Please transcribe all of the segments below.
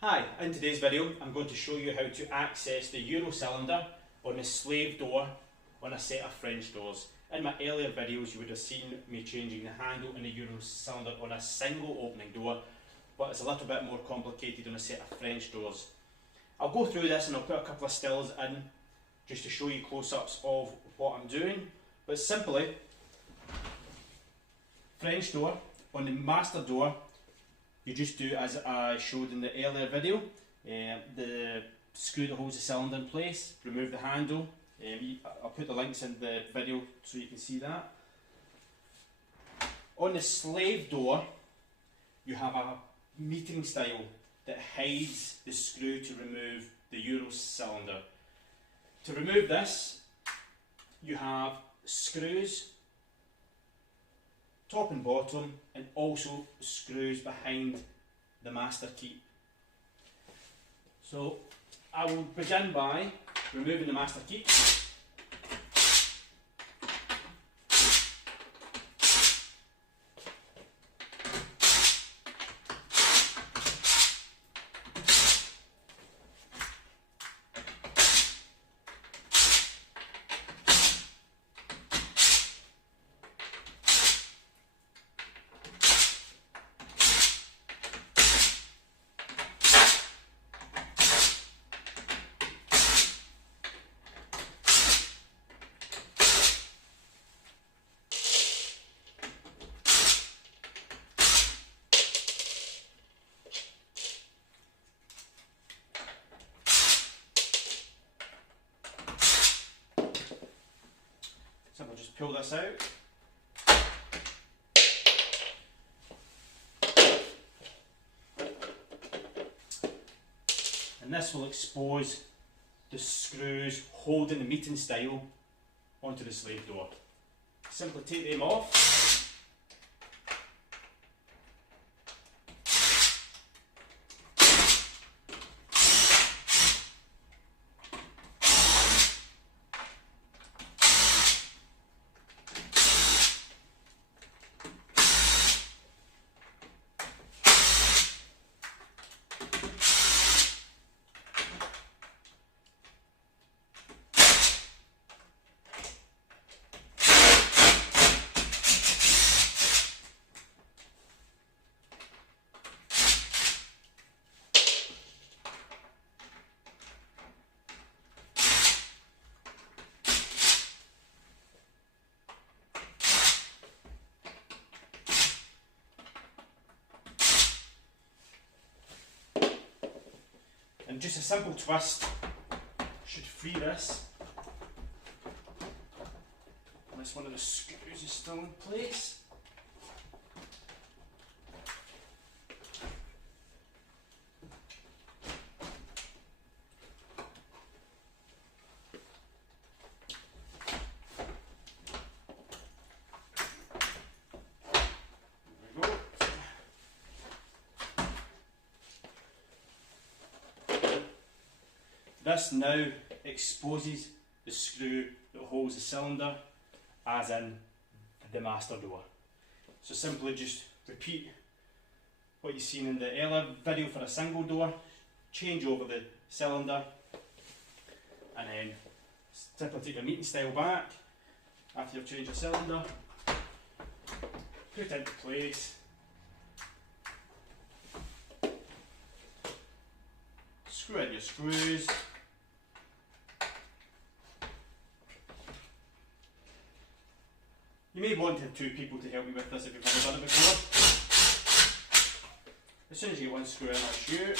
Hi, in today's video I'm going to show you how to access the Euro cylinder on the slave door on a set of French doors. In my earlier videos you would have seen me changing the handle in the Euro cylinder on a single opening door, but it's a little bit more complicated on a set of French doors. I'll go through this and I'll put a couple of stills in just to show you close-ups of what I'm doing, but simply French door on the master door. You just do as I showed in the earlier video, the screw that holds the cylinder in place, remove the handle. I'll put the links in the video so you can see that. On the slave door you have a Meeting Stile that hides the screw to remove the Euro cylinder. To remove this you have screws top and bottom, and also screws behind the master key. So I will begin by removing the master key. So we'll just pull this out. And this will expose the screws holding the Meeting Stile onto the slave door. Simply take them off. And just a simple twist should free this. Unless one of the screws is still in place. This now exposes the screw that holds the cylinder, as in the master door. So simply just repeat what you've seen in the earlier video for a single door, change over the cylinder, and then simply take the Meeting Stile back after you've changed the cylinder, put it into place, screw in your screws. You may want to have two people to help you with this if you've never done it before. As soon as you get one screw in, I'll shoot.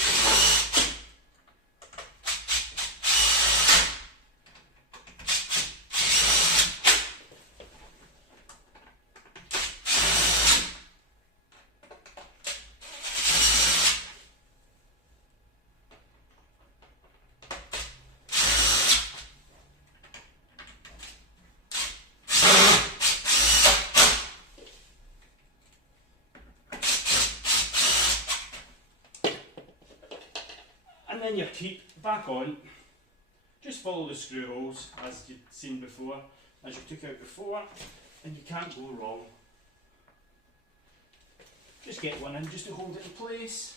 And then your key back on, just follow the screw holes as you've seen before, as you took out before, and you can't go wrong. Just get one in just to hold it in place.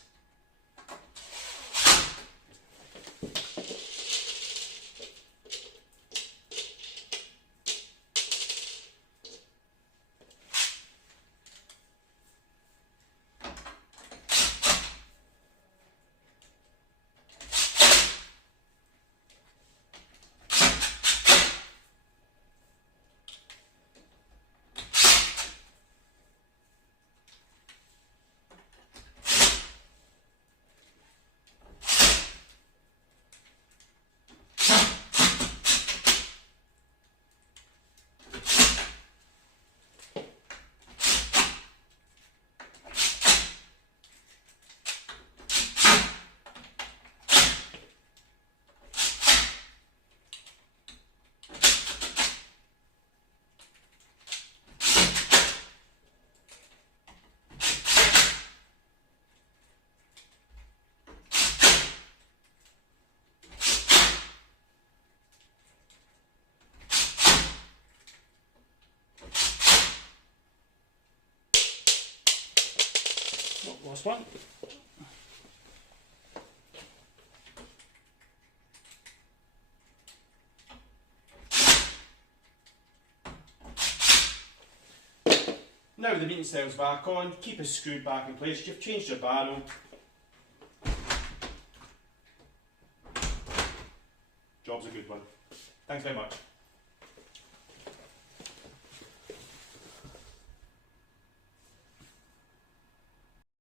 Last one. Now the meeting stile's back on, keep it screwed back in place. You've changed your barrel. Job's a good one. Thanks very much.